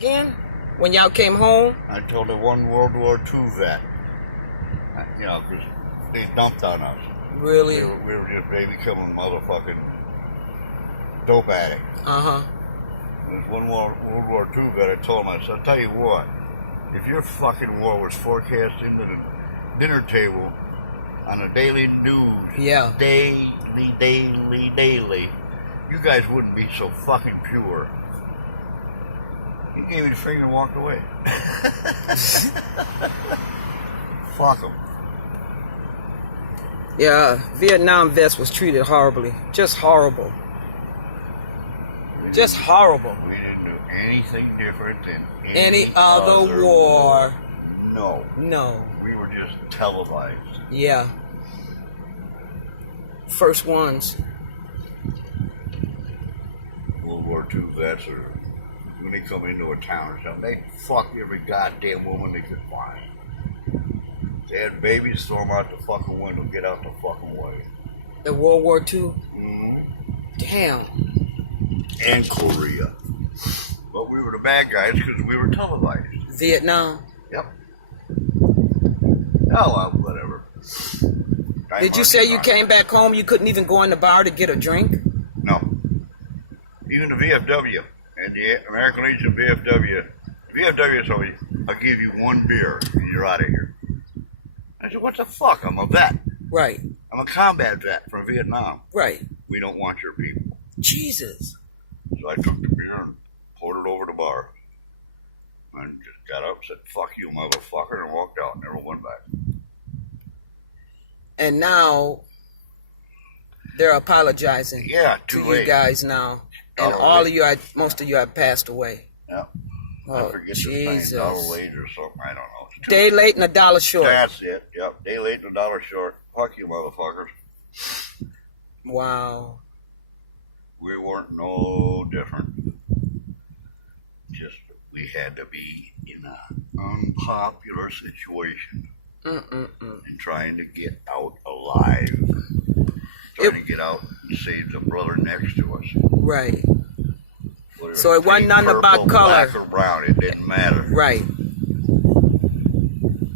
again? When y'all came home? I told the one World War II vet, you know, because they dumped on us. Really? We were just baby killing motherfucking dope addicts. Uh-huh. There's one World War II vet. I told him, I said, I'll tell you what, if your fucking war was forecasting to the dinner table on the daily news, Yeah. daily, you guys wouldn't be so fucking pure. He gave me the finger and walked away. Fuck him. Yeah, Vietnam vets was treated horribly. Just horrible. Just horrible. We didn't do anything different than Any other war. No. No. We were just televised. Yeah. First ones. World War II vets are, when they come into a town or something, they fuck every goddamn woman they could find. They had babies, throw them out the fucking window, get out the fucking way. The World War II? Mm-hmm. Damn. And Korea. But we were the bad guys because we were televised. Vietnam? Yep. Oh, well, whatever. Did you say you came back home, you couldn't even go in the bar to get a drink? No. Even the VFW and the American Legion VFW. The VFW told me, I'll give you one beer and you're out of here. I said, what the fuck? I'm a vet. Right. I'm a combat vet from Vietnam. Right. We don't want your people. Jesus. So I took the beer and poured it over the bar. And just got up, said, fuck you, motherfucker, and walked out and never went back. And now they're apologizing too to late. you guys now. And all of you, most of you have passed away. Yeah. Oh, I forget Jesus. the $1 late or something. I don't know. Day late and $1 short. That's it. Yep. Day late and $1 short. Fuck you, motherfuckers. Wow. We weren't no different. Just we had to be in an unpopular situation and trying to get out alive. Trying to get out and save the brother next to us. Right. So it wasn't nothing about color. Black or brown, it didn't matter. Right.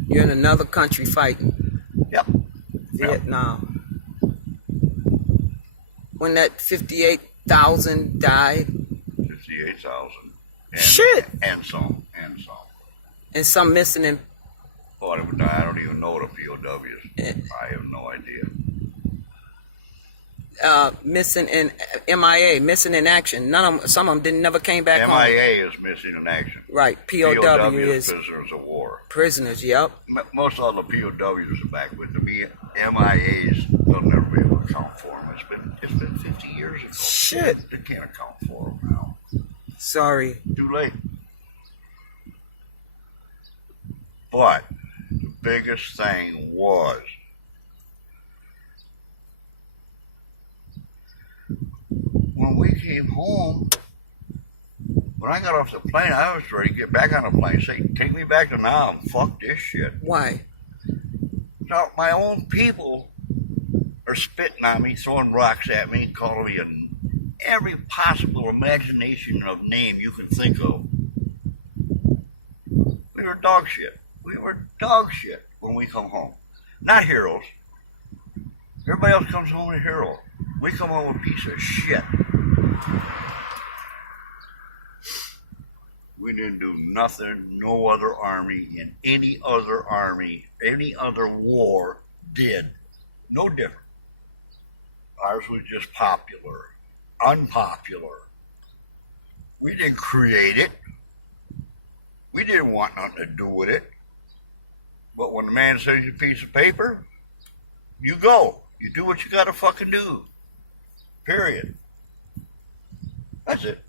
You're in another country fighting. Yep. Vietnam. When that 58,000 died. 58,000. Shit. And some. And some missing in. Oh, I don't even know what a POW is. I have no idea. Missing in MIA, missing in action. Some of them never came back home. MIA is missing in action. Right. POW is prisoners of war. Prisoners. Yep. Most of the POWs are back with the MIAs. They'll never be able to account for them. It's been 50 years ago. Shit. They can't account for them now. Sorry. Too late. But the biggest thing was when we came home, when I got off the plane, I was ready to get back on the plane. Say, take me back to Nam. Fuck this shit. Why? Now, my own people are spitting on me, throwing rocks at me, calling me every possible imagination of name you can think of. We were dog shit. We were dog shit when we come home. Not heroes. Everybody else comes home a hero. We come home a piece of shit. We didn't do nothing no other army in any other war did. No different. Ours was just popular, unpopular. We didn't create it. We didn't want nothing to do with it. But when the man sends you a piece of paper, you go. You do what you gotta fucking do. Period. That's it.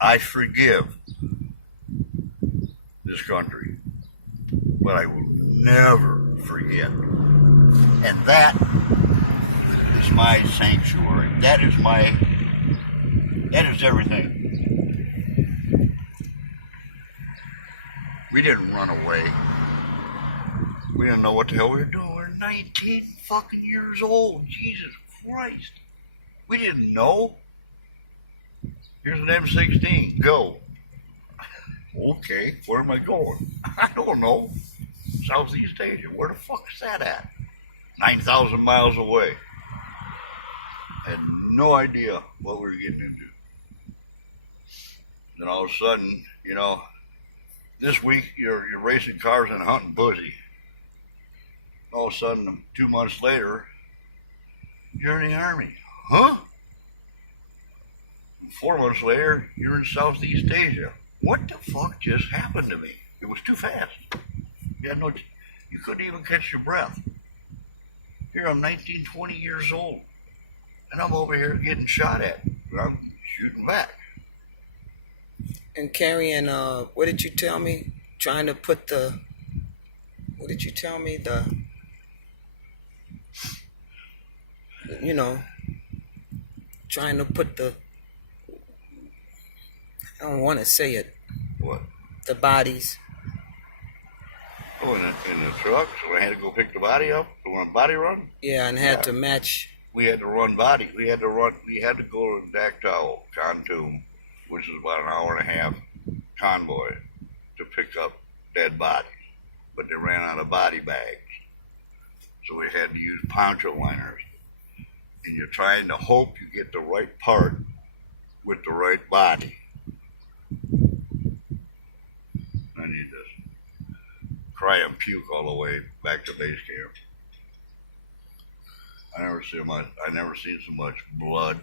I forgive this country, but I will never forget. And that is my sanctuary. That is everything. We didn't run away. We didn't know what the hell we were doing. We were 19 fucking years old. Jesus Christ. We didn't know. Here's an M16. Go. Okay, where am I going? I don't know. Southeast Asia. Where the fuck is that at? 9,000 miles away. Had no idea what we were getting into. Then all of a sudden, you know, this week you're racing cars and hunting pussy. All of a sudden, 2 months later, you're in the Army. Huh? 4 months later, you're in Southeast Asia. What the fuck just happened to me? It was too fast. You couldn't even catch your breath. Here I'm 19, 20 years old, and I'm over here getting shot at. And I'm shooting back. And carrying, what did you tell me? Trying to put the, what did you tell me? Trying to put the, I don't want to say it. What? The bodies. Oh, in the truck, so I had to go pick the body up, go on body run. Yeah, and had to match. We had to run body. We had to go to Dactyl Khartoum, which is about an hour and a half convoy to pick up dead bodies. But they ran out of body bags. So we had to use poncho liners. And you're trying to hope you get the right part with the right body. I need this. Cry and puke all the way back to base camp. I never seen so much blood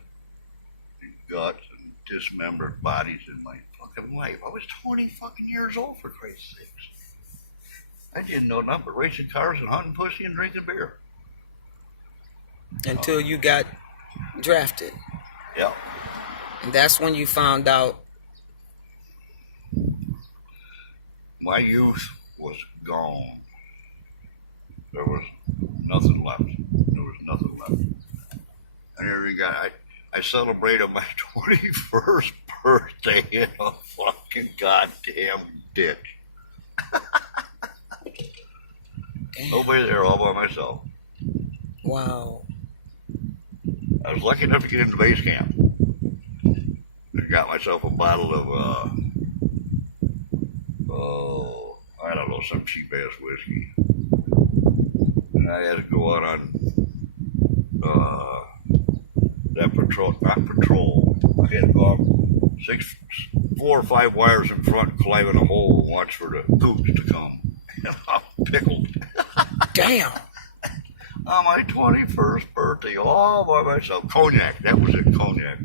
and guts and dismembered bodies in my fucking life. I was 20 fucking years old, for Christ's sakes. I didn't know nothing but racing cars and hunting pussy and drinking beer. Until you got drafted. Yeah. And that's when you found out. My youth was gone. There was nothing left. There was nothing left. And here we got, I celebrated my 21st birthday in a fucking goddamn ditch. Nobody there, all by myself. Wow. I was lucky enough to get into base camp. I got myself a bottle of, I don't know, some cheap ass whiskey. And I had to go out on that patrol, not patrol. I had to go up 4 or 5 wires in front, climb in a hole and watch for the coops to come. And I'm pickled. Damn. On my 21st birthday, all by myself. Cognac, that was it, cognac.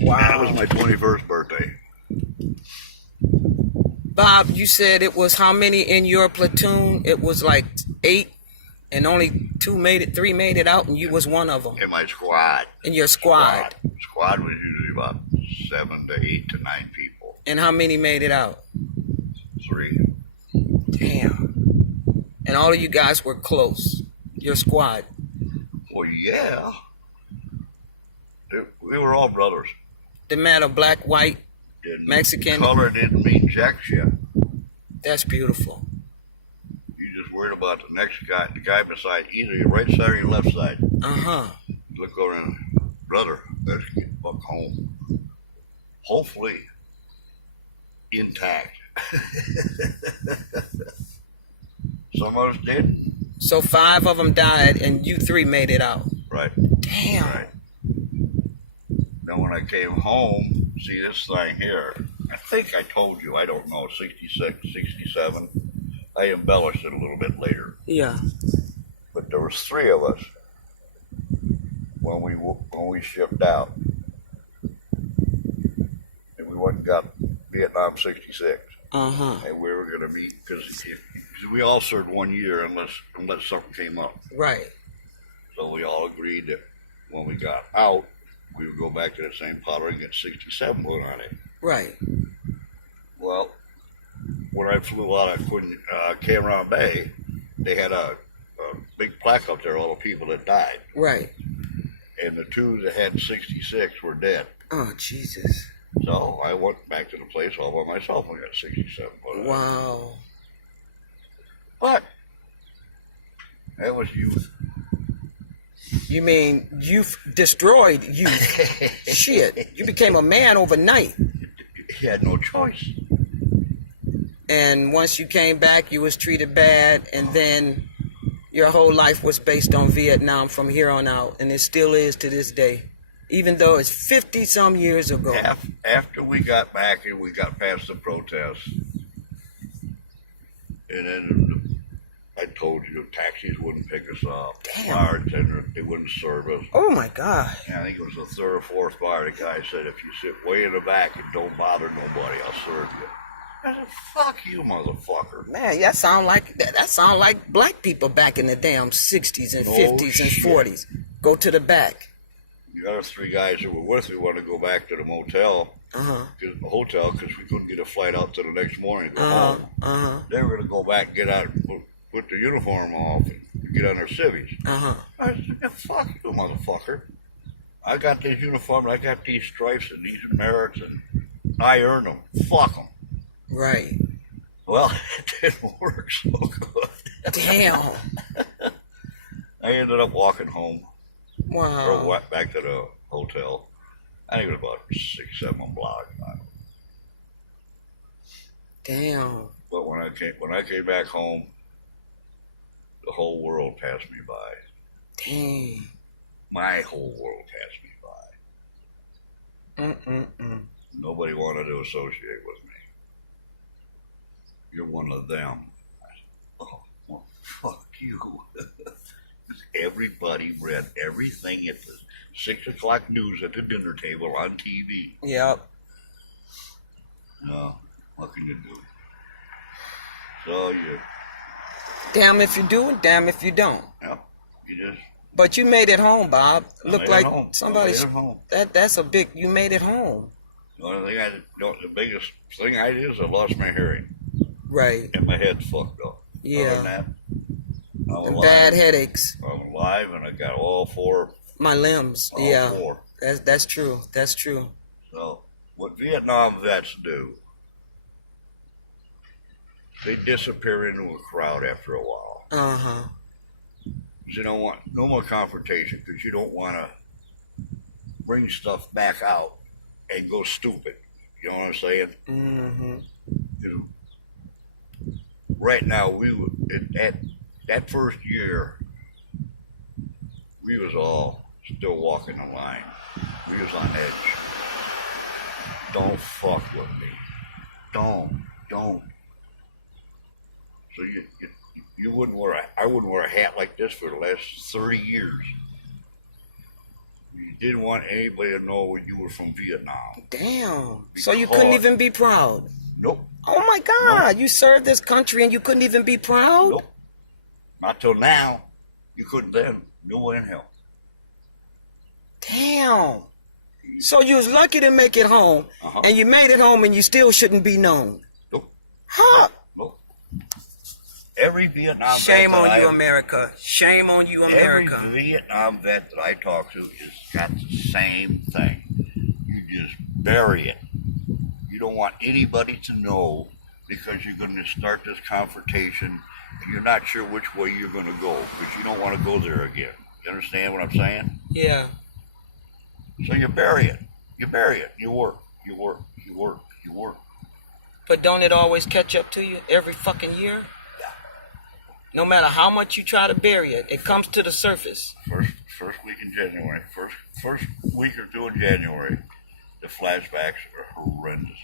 Wow. That was my 21st birthday. Bob, you said it was how many in your platoon? It was like 8, and only 3 made it out, and you was one of them. In my squad. In your squad. Squad was usually about 7 to 8 to 9 people. And how many made it out? 3. Damn. And all of you guys were close. Your squad. Well, yeah. We were all brothers. Didn't matter black, white, Mexican. Color didn't mean jack shit. That's beautiful. You just worried about the next guy, the guy beside either your right side or your left side. Uh-huh. Look over and, brother, let's get back home. Hopefully intact. Some of us did. So 5 of them died, and you 3 made it out. Right. Damn. Right. Then when I came home, see this thing here, I think I told you, I don't know, 66, 67. I embellished it a little bit later. Yeah. But there was 3 of us when we shipped out. And we went and got Vietnam 66. Uh-huh. And we were going to meet, because we all served 1 year unless something came up. Right. So we all agreed that when we got out, we would go back to that same powder and get 67 put on it. Right. Well, when I flew out of Cam Ranh Bay, they had a big plaque up there, all the people that died. Right. And the 2 that had 66 were dead. Oh, Jesus. So I went back to the place all by myself and got 67 put on. Wow. But that was youth. You mean youth destroyed youth? Shit, you became a man overnight. He had no choice. And once you came back, you was treated bad, and then your whole life was based on Vietnam from here on out, and it still is to this day, even though it's 50 some years ago. After we got back and we got past the protests, and then I told you taxis wouldn't pick us up. Damn. Bartender, they wouldn't serve us. Oh my God. And I think it was the third or fourth bar. The guy said, "If you sit way in the back and don't bother nobody, I'll serve you." I said, "Fuck you, motherfucker." Man, that sound like black people back in the damn 60s and Oh, 50s and shit. 40s. Go to the back. The other three guys that were with me wanted to go back to the motel, hotel, because we couldn't get a flight out till the next morning to go home. They were going to go back and get out, put the uniform off, and get on their civvies. I said, "Yeah, fuck you, motherfucker. I got this uniform, I got these stripes and these merits, and I earned them. Fuck them." Right. Well, it didn't work so good. Damn. I ended up walking home, or Wow. back to the hotel. I think it was about 6, 7 blocks. Damn. But when I came back home, the whole world passed me by. Dang. My whole world passed me by. Nobody wanted to associate with me. You're one of them. I said, "Oh, well, fuck you." Everybody read everything at the 6 o'clock news at the dinner table on TV. Yep. No, what can you do? So Damn if you do and damn if you don't. you just But you made it home, Bob. Look made it like home. somebody. I made it home. That's a big. You made it home. The only thing the biggest thing I did is I lost my hearing Right. and my head's fucked up. Yeah. Other than that, I'm And alive. bad headaches. I'm alive and I got all four. My limbs. All Yeah. four. That's true. That's true. So what Vietnam vets do, they disappear into a crowd after a while. You don't want no more confrontation because you don't want to bring stuff back out and go stupid. You know what I'm saying? You know, right now, that first year, we was all still walking the line. We was on edge. Don't fuck with me. Don't. So you wouldn't I wouldn't wear a hat like this for the last 30 years. You didn't want anybody to know you were from Vietnam. Damn. So you couldn't even be proud. Nope. Oh my God! You served this country and you couldn't even be proud. Nope. Not till now. You couldn't then. No way in hell. Damn. So you was lucky to make it home, and you made it home, and you still shouldn't be known. Nope. Huh? Nope. Every Vietnam Shame vet on you, America. Shame on you, America. Every Vietnam vet that I talk to has got the same thing. You just bury it. You don't want anybody to know because you're going to start this confrontation and you're not sure which way you're going to go because you don't want to go there again. You understand what I'm saying? Yeah. So you bury it. You bury it. You work. But don't it always catch up to you every fucking year? No matter how much you try to bury it, it comes to the surface. First week in January, first week or two in January, the flashbacks are horrendous.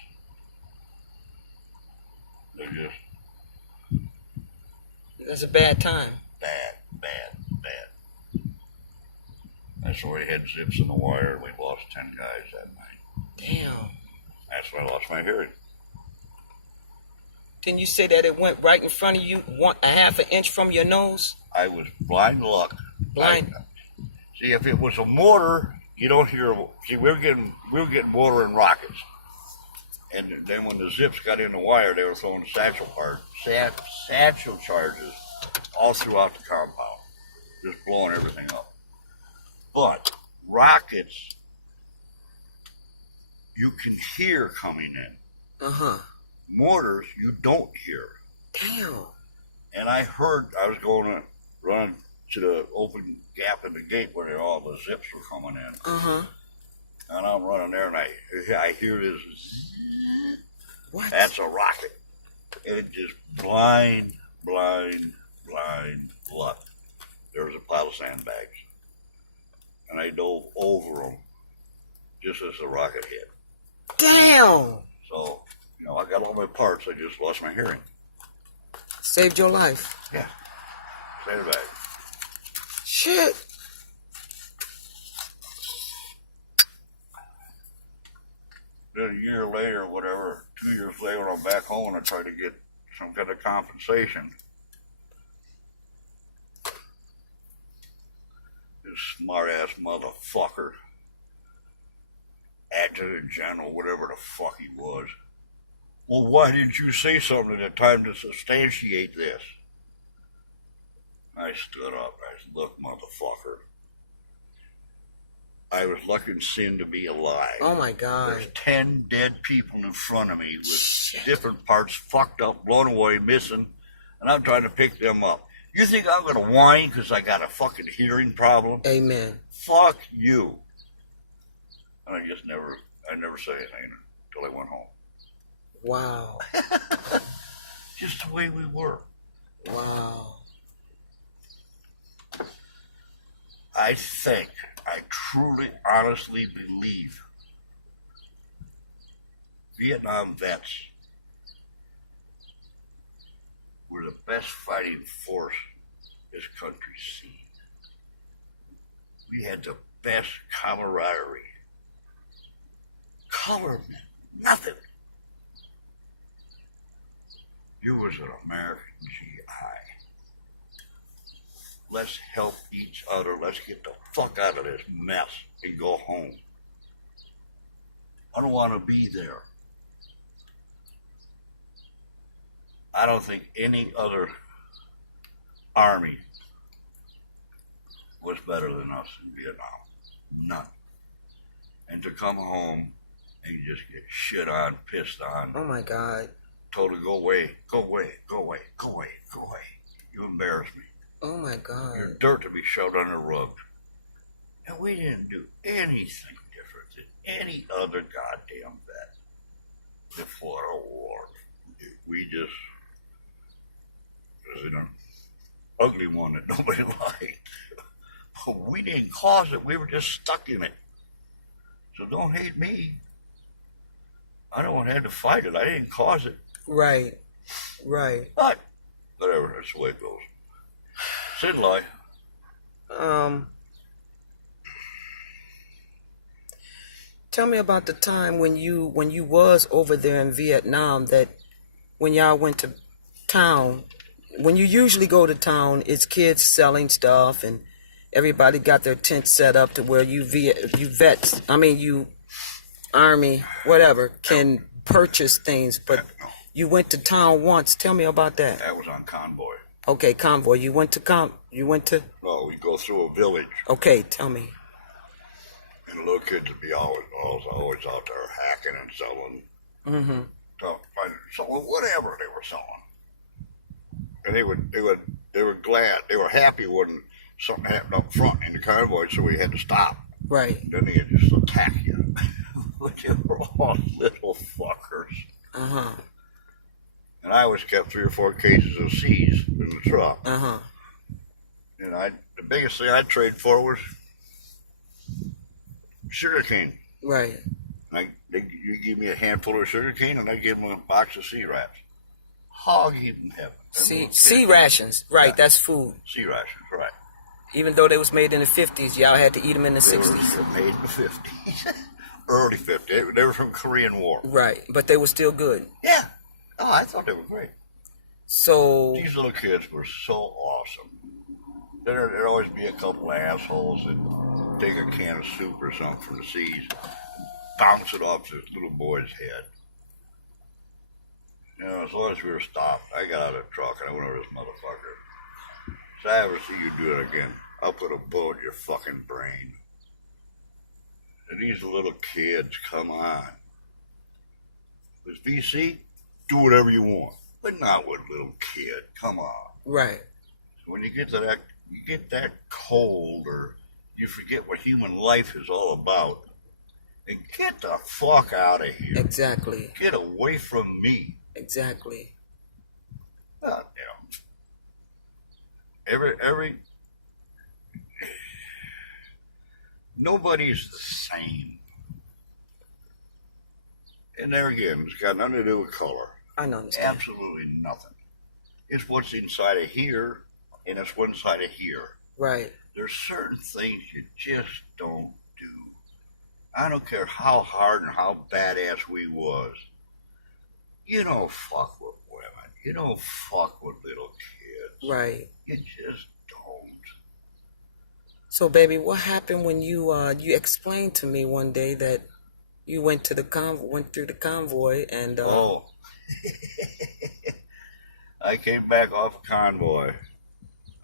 They're just That's a bad time. bad. That's where we had zips in the wire and we lost 10 guys that night. Damn. That's when I lost my hearing. Didn't you say that it went right in front of you, a half an inch from your nose? I was blind luck. Blind. See, if it was a mortar, you don't hear. See, we were getting mortar and rockets, and then when the zips got in the wire, they were throwing satchel charges all throughout the compound, just blowing everything up. But rockets, you can hear coming in. Mortars, you don't hear. Damn. And I was going to run to the open gap in the gate where all the zips were coming in. Uh-huh. And I'm running there, and I hear this. What? That's a rocket. And it just blind luck. There was a pile of sandbags. And I dove over them just as the rocket hit. Damn! So, I got all my parts. I just lost my hearing. Saved your life. Yeah. Sandbag. Shit. Then a year later, whatever, 2 years later, I'm back home and I try to get some kind of compensation. This smart-ass motherfucker, adjutant general, whatever the fuck he was. Well, why didn't you say something at the time to substantiate this? I stood up. I said, look, motherfucker. I was lucky in sin to be alive. Oh my God. There's 10 dead people in front of me with Shit. different parts fucked up, blown away, missing, and I'm trying to pick them up. You think I'm going to whine because I got a fucking hearing problem? Amen. Fuck you. And I never said anything until I went home. Wow. Just the way we were. Wow. I truly, honestly believe Vietnam vets were the best fighting force this country's seen. We had the best camaraderie. Color meant nothing. You was an American GI. Let's help each other. Let's get the fuck out of this mess and go home. I don't want to be there. I don't think any other army was better than us in Vietnam. None. And to come home and you just get shit on, pissed on, Oh my God. told to go away, go away, go away, go away, go away. You embarrass me. Oh my God. You're dirt to be shoved under the rug. And we didn't do anything different than any other goddamn vet that fought a war. We just was in an ugly one that nobody liked. But we didn't cause it. We were just stuck in it. So don't hate me. I don't have to fight it. I didn't cause it. Right. Right. But whatever, that's the way it goes. Sid lie. Tell me about the time when you was over there in Vietnam, that when y'all went to town. When you usually go to town, it's kids selling stuff and everybody got their tent set up to where you Army, whatever, can purchase things. But you went to town once. Tell me about that. That was on convoy. Okay, convoy. You went to Well, we go through a village, Okay, tell me. and the little kids would be always out there hacking and selling, Mm-hmm. selling whatever they were selling. And they were glad, they were happy when something happened up front in the convoy, so we had to stop. Right. Then they just attack you. But they were all little fuckers. Uh-huh. And I always kept 3 or 4 cases of C's in the truck. Uh-huh. And the biggest thing I'd trade for was sugar cane. Right. You give me a handful of sugar cane, and I give them a box of C-Wraps. Hog eating heaven. Sea rations. Right, Yeah. that's food. C-Rations, right. Even though they was made in the 50s, y'all had to eat them in the They 60s. were made in the 50s. Early 50s. They were from Korean War. Right, but they were still good. Yeah. Oh, I thought they were great. So, These little kids were so awesome. There'd always be a couple of assholes that take a can of soup or something from the seas, bounce it off this little boy's head. As long as we were stopped, I got out of the truck and I went over to this motherfucker. If I ever see you do it again, I'll put a bullet in your fucking brain. And these little kids, come on. With VC, do whatever you want. But not with little kid. Come on. right. When you get to that you get that cold, or you forget what human life is all about, and get the fuck out of here. Exactly. Get away from me. Exactly. God damn. Nobody's the same. And there again, it's got nothing to do with color. I understand. Absolutely nothing. It's what's inside of here, and it's what's inside of here. Right. There's certain things you just don't do. I don't care how hard and how badass we was. You don't fuck with women. You don't fuck with little kids. Right. You just don't. So, baby, what happened when you explained to me one day that you went to the went through the convoy and Oh. I came back off a convoy.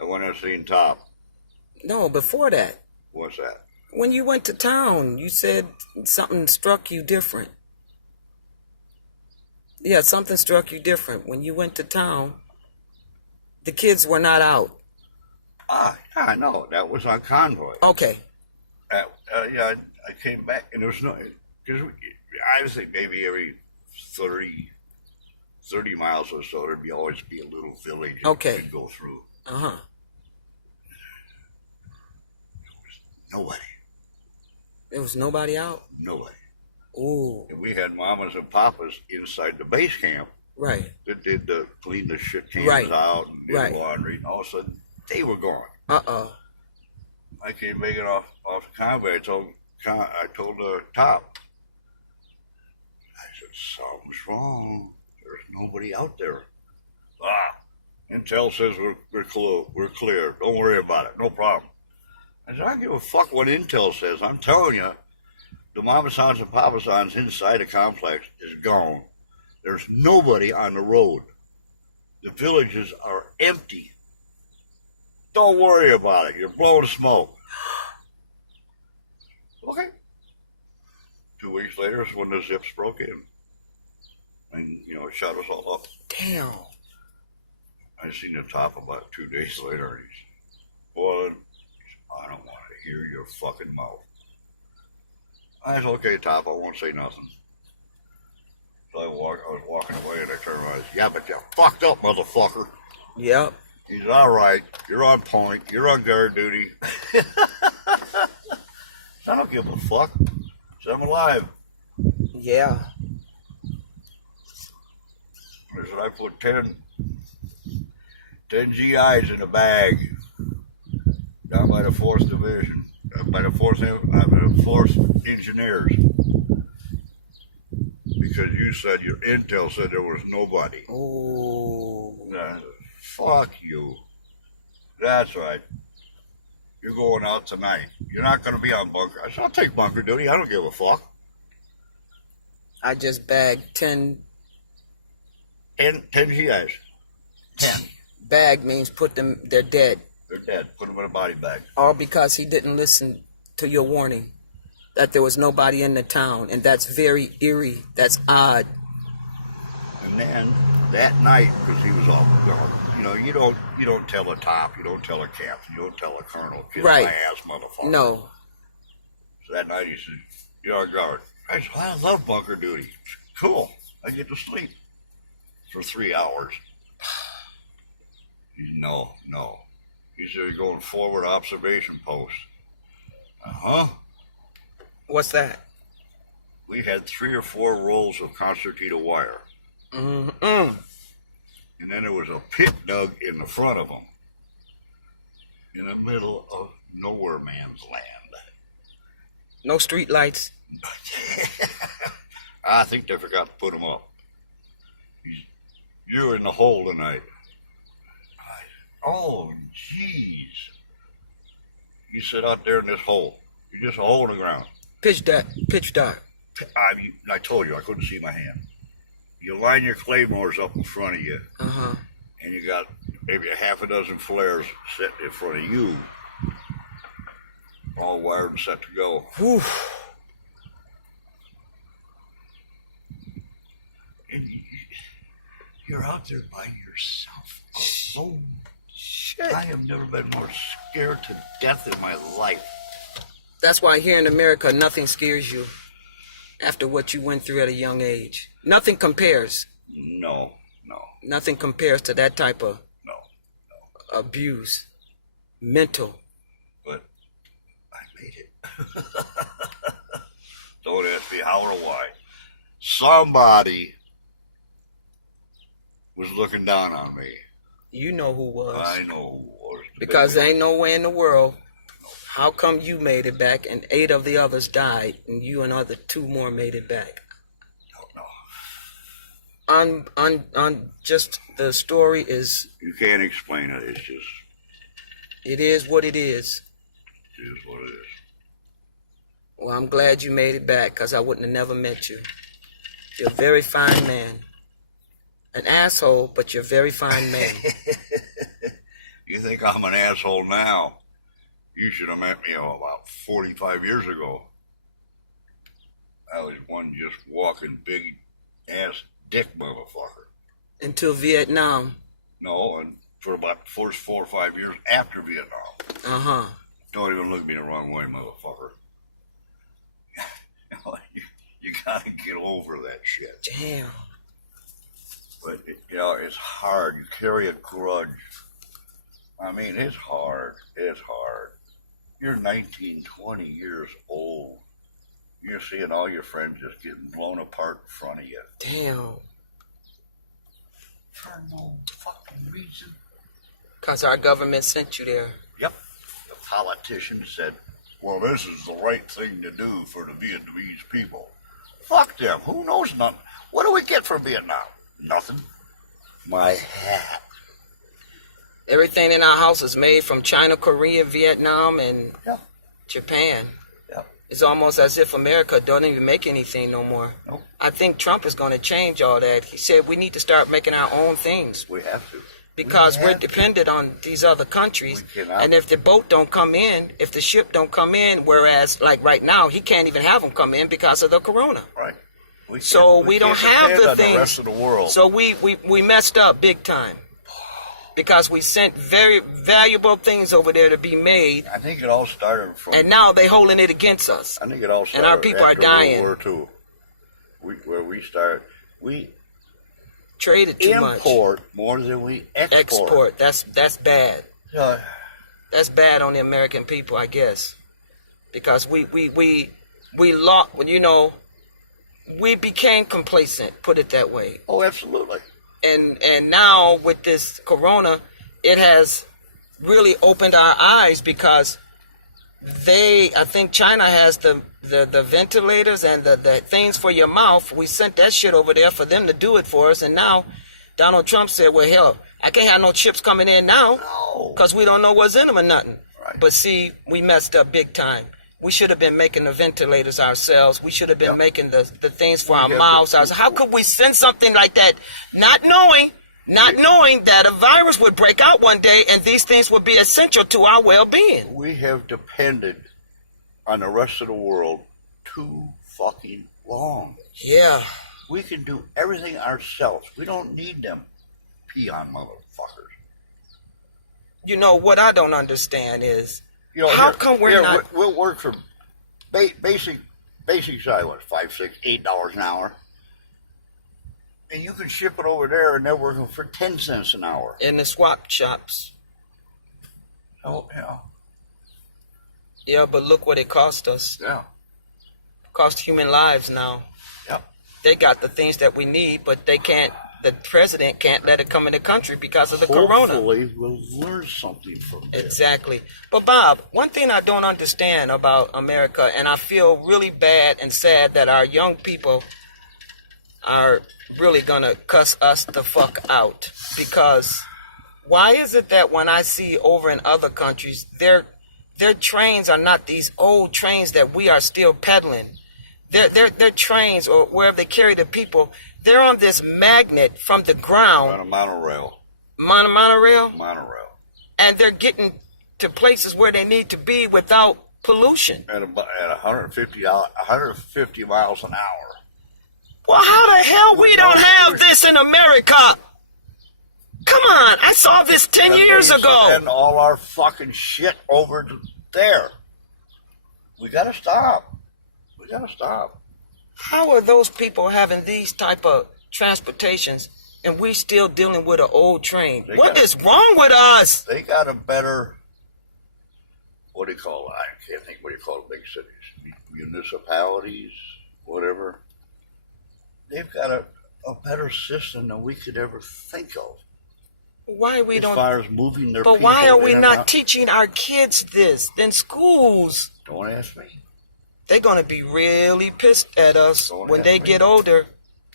I went and seen Top. No, before that, What's that? when you went to town, you said something struck you different. Yeah, something struck you different when you went to town. The kids were not out. I know. That was on convoy. Okay. Yeah, I came back and there was no, because I would say maybe every 30 miles or so, there'd always be a little village Okay. you'd go through. Uh-huh. Nobody. There was nobody out? Nobody. Ooh. And we had mamas and papas inside the base camp Right. that did clean the shit cans Right. out and did Right. laundry, and all of a sudden they were gone. Uh-oh. I came back off the convoy. I told Top. I said, something's wrong. There's nobody out there. Intel says we're clear. Don't worry about it. No problem. I said, I don't give a fuck what Intel says. I'm telling you, the Mama Sons and Papa Sons inside the complex is gone. There's nobody on the road. The villages are empty. Don't worry about it. You're blowing smoke. Okay. 2 weeks later is when the Zips broke in. And, shut us all up. Damn. I seen the Top about 2 days later, and he's, well, I don't want to hear your fucking mouth. I said, okay, Top, I won't say nothing. So I was walking away, and I turned around and said, yeah, but you fucked up, motherfucker. Yep. He's all right. You're on point. You're on guard duty. I don't give a fuck. So I'm alive. Yeah. I said, I put 10 GIs in a bag down by the 4th Division, by the 4th Engineers. Because you said, your intel said there was nobody. Oh. Fuck you. That's right. You're going out tonight. You're not going to be on bunker. I said, I'll take bunker duty. I don't give a fuck. I just bagged 10. 10 GIs. 10. Bag means they're dead. They're dead. Put them in a body bag. All because he didn't listen to your warning that there was nobody in the town. And that's very eerie. That's odd. And then that night, because he was all gone, you don't tell a Top, you don't tell a captain, you don't tell a colonel, kiss Right. my ass, motherfucker. No. So that night he said, you're on guard. I said, I love bunker duty. Cool. I get to sleep for 3 hours. He said, no. He said, you're going forward observation post. Uh-huh. What's that? We had 3 or 4 rolls of concertina wire. Mm-mm. And then there was a pit dug in the front of them. In the middle of nowhere man's land. No street lights. I think they forgot to put them up. You're in the hole tonight. Oh, jeez. You sit out there in this hole. You're just a hole in the ground. Pitch dark. I told you, I couldn't see my hand. You line your claymores up in front of you, Uh-huh. and you got maybe a half a dozen flares set in front of you, all wired and set to go. Whew. And you're out there by yourself, alone. Shit. I have never been more scared to death in my life. That's why here in America, nothing scares you after what you went through at a young age. Nothing compares. No. Nothing compares to that type of No. abuse. Mental. But I made it. Don't ask me how or why. Somebody was looking down on me. You know who was. I know who was. Because there ain't no way in the world. How come you made it back and 8 of the others died and you and other 2 more made it back? Don't know. On just the story is, You can't explain it. It's just, it is what it is. it is what it is. Well, I'm glad you made it back because I wouldn't have never met you. You're a very fine man. An asshole, but you're a very fine man. You think I'm an asshole now? You should have met me about 45 years ago. I was one just walking big ass dick motherfucker. Until Vietnam. No, and for about the first 4 or 5 years after Vietnam. Uh-huh. Don't even look at me the wrong way, motherfucker. You gotta get over that shit. Damn. But, it's hard. You carry a grudge. I mean, it's hard. It's hard. You're 19, 20 years old. You're seeing all your friends just getting blown apart in front of you. Damn. For no fucking reason. Because our government sent you there. Yep. The politician said, well, this is the right thing to do for the Vietnamese people. Fuck them. Who knows nothing? What do we get from Vietnam? Nothing. My hat. Everything in our house is made from China, Korea, Vietnam, and Yeah. Japan. Yeah. It's almost as if America don't even make anything no more. Nope. I think Trump is going to change all that. He said we need to start making our own things We have to. because We we're have to. dependent on these other countries. We cannot. And if the boat don't come in, if the ship don't come in, whereas like right now, he can't even have them come in because of the corona. Right. So we don't can't have depend the on things. the rest of the world. So we messed up big time because we sent very valuable things over there to be made, I think it all started from. and now they holding it against us. I think it all started our people are after dying. World War II. We Traded too much. import more than we export. That's bad. Uh, That's bad on the American people, I guess, because we lost. We became complacent. Put it that way. oh, absolutely. And now with this corona, it has really opened our eyes because I think China has the ventilators and the things for your mouth. We sent that shit over there for them to do it for us, and now Donald Trump said, well, hell, I can't have no chips coming in now No. because we don't know what's in them or nothing. Right. But see, we messed up big time. We should have been making the ventilators ourselves. We should have been Yep. making the things for We our have mouths. to- How could we send something like that, not knowing that a virus would break out one day and these things would be essential to our well-being? We have depended on the rest of the world too fucking long. Yeah. We can do everything ourselves. We don't need them peon motherfuckers. You know, what I don't understand is, You know, how come we're not... We'll work for basic side, what, $5, $6, $8 an hour, and you can ship it over there, and they're working for 10 cents an hour. in the swap shops? Oh yeah, Yeah, but look what it cost us. yeah, Cost human lives now. yeah. They got the things that we need, but they can't. The president can't let it come in the country because of the corona. Hopefully, we'll learn something from this. Exactly. But Bob, one thing I don't understand about America, and I feel really bad and sad that our young people are really gonna cuss us the fuck out, because why is it that when I see over in other countries, their trains are not these old trains that we are still peddling. Their trains, or wherever they carry the people, they're on this magnet from the On ground, a monorail, monorail, and they're getting to places where they need to be without pollution. at 150 miles an hour. Well, how the hell we don't have this in America? Come on, I saw this 10 years we ago. send all our fucking shit over to there. We gotta stop. We gotta stop. How are those people having these type of transportations and we still dealing with an old train? What is wrong with us? They got a better, what do you call it? I can't think what do you call it, big cities, municipalities, whatever. They've got a better system than we could ever think of. Why we As don't? far as moving their But people why are we in and not out. teaching our kids this in schools? Don't ask me. They're gonna be really pissed at us Don't when ask they me. get older.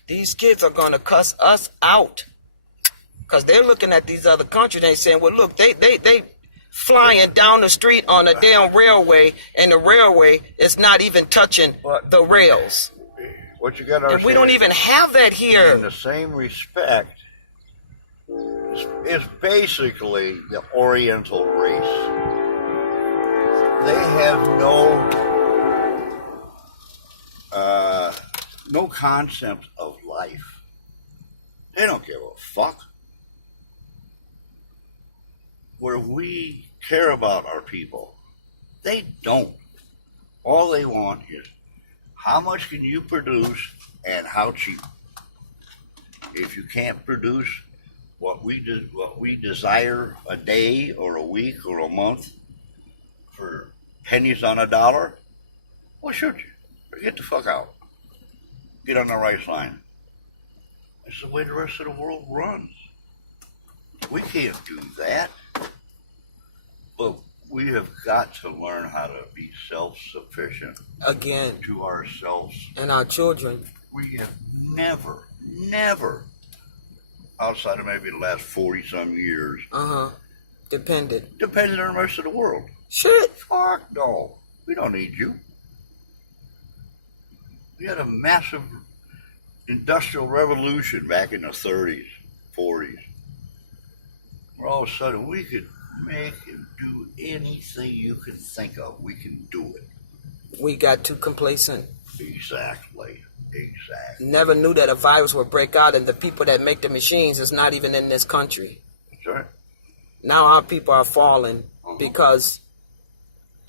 These kids are gonna cuss us out because they're looking at these other countries and saying, "Well, look, they flying down the street on a damn railway, and the railway is not even touching the rails, What you got to and understand we don't even have that in here." the same respect, it's basically the Oriental race. They have no concept of life. They don't give a fuck. Where we care about our people, they don't. All they want is how much can you produce and how cheap. If you can't produce what we desire a day or a week or a month for pennies on a dollar, well, shoot you. Get the fuck out. Get on the right line. That's the way the rest of the world runs. We can't do that. But we have got to learn how to be self-sufficient Again, to ourselves. and our children. We have never, outside of maybe the last 40-some years, Dependent. depended on the rest of the world. Shit. Fuck no. We don't need you. We had a massive industrial revolution back in the 30s, 40s, where all of a sudden we could make and do anything you can think of. We can do it. We got too complacent. Exactly. Never knew that a virus would break out and the people that make the machines is not even in this country. That's right. Now our people are falling because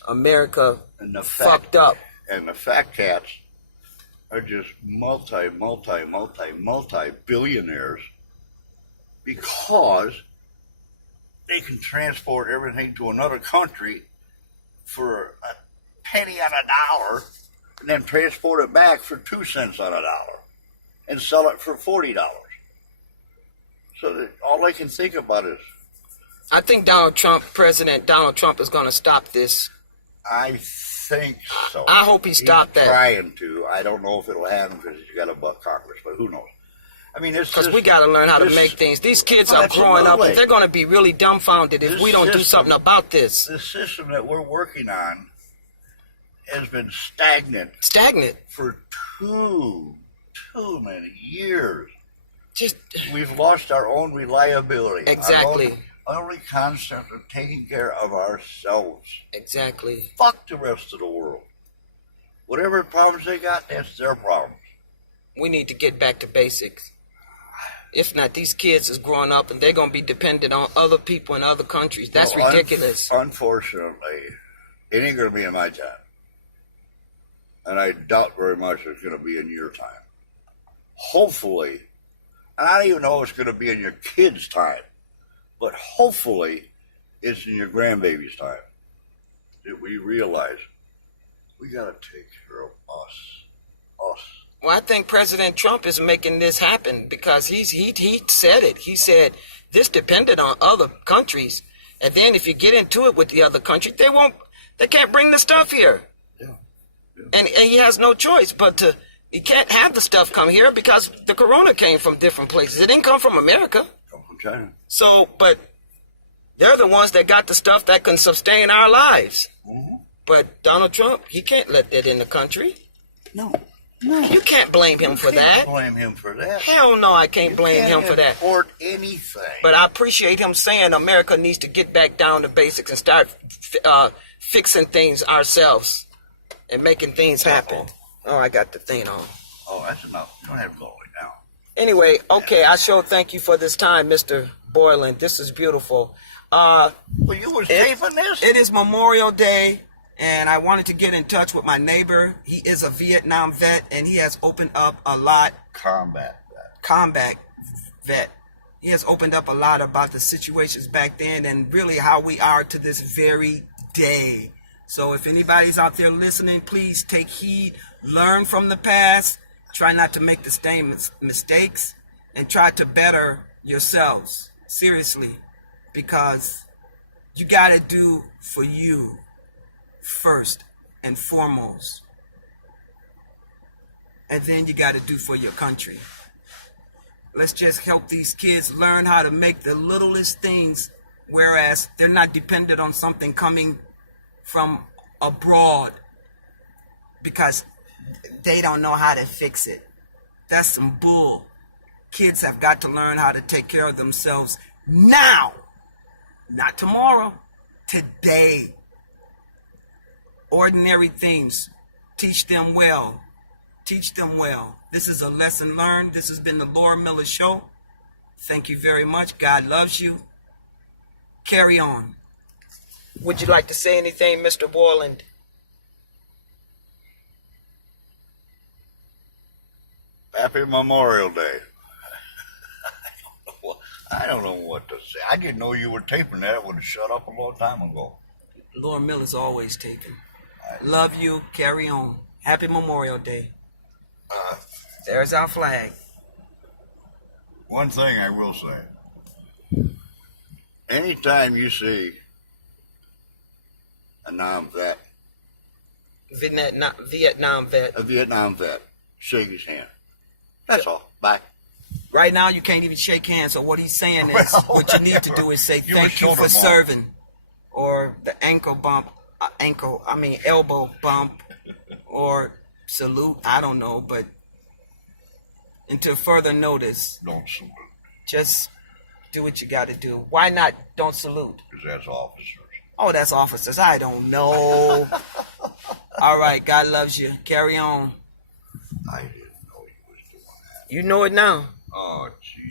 America And the fucked up. And the fat cats are just multi billionaires because they can transport everything to another country for a penny on a dollar and then transport it back for 2 cents on a dollar and sell it for $40. So that all they can think about is, I think President Donald Trump is going to stop this. I think so. I hope he stopped He's that. trying to. I don't know if it'll happen because he's got a butt Congress, but who knows? I mean, it's Because just, we got to learn how to this- make things. These kids are growing up. Absolutely. They're going to be really dumbfounded if This we don't do system- something about this. The system that we're working on has been stagnant Stagnant. for too many years. Just We've lost our own reliability. Exactly. Our only concept of taking care of ourselves. exactly. Fuck the rest of the world. Whatever problems they got, that's their problems. We need to get back to basics. If not, these kids is growing up and they're going to be dependent on other people in other countries. That's Well, ridiculous. Unfortunately, it ain't going to be in my time. And I doubt very much it's going to be in your time. Hopefully, and I don't even know if it's going to be in your kids' time, but hopefully it's in your grandbaby's time that we realize we got to take care of us. Well, I think President Trump is making this happen because he said it. He said this depended on other countries, and then if you get into it with the other country, they can't bring the stuff here, and he has no choice but to. He can't have the stuff come here because the corona came from different places. It didn't come from America. Come from China. So, but they're the ones that got the stuff that can sustain our lives. Mm-hmm. But Donald Trump, he can't let that in the country. No. You can't blame him for Can't that. blame him for that. Hell no, I can't blame Can't him for that. import anything. But I appreciate him saying America needs to get back down to basics and start fixing things ourselves and making things happen. Oh, I got the thing on. Oh, that's enough. You don't have to go all the way down. Anyway, okay, I sure thank you for this time, Mr. Boylan. This is beautiful. Well, you was taping this? It is Memorial Day, and I wanted to get in touch with my neighbor. He is a Vietnam vet, and he has opened up a lot. Combat. Combat vet. He has opened up a lot about the situations back then and really how we are to this very day. So if anybody's out there listening, please take heed, learn from the past, try not to make the same mistakes, and try to better yourselves. Seriously, because you got to do for you first and foremost. And then you got to do for your country. Let's just help these kids learn how to make the littlest things, whereas they're not dependent on something coming from abroad because they don't know how to fix it. That's some bull. Kids have got to learn how to take care of themselves now, not tomorrow, today. Ordinary things. Teach them well. Teach them well. This is a lesson learned. This has been the Laura Miller Show. Thank you very much. God loves you. Carry on. Would you like to say anything, Mr. Borland? Happy Memorial Day. I don't know what to say. I didn't know you were taping that. I would have shut up a long time ago. Laura Miller's always taken. Love you. Carry on. Happy Memorial Day. There's our flag. One thing I will say. Anytime you see a non-vet, Vietnam vet. a Vietnam vet, shake his hand. That's all. Bye. Right now, you can't even shake hands. So what he's saying is, what you need to do is say thank you for serving, or the elbow bump, or salute. I don't know, but until further notice, Don't salute. just do what you got to do. Why not? Don't salute. Because that's officers. Oh, that's officers. I don't know. All right. God loves you. Carry on. I didn't know he was doing that. You know it now. Oh, gee.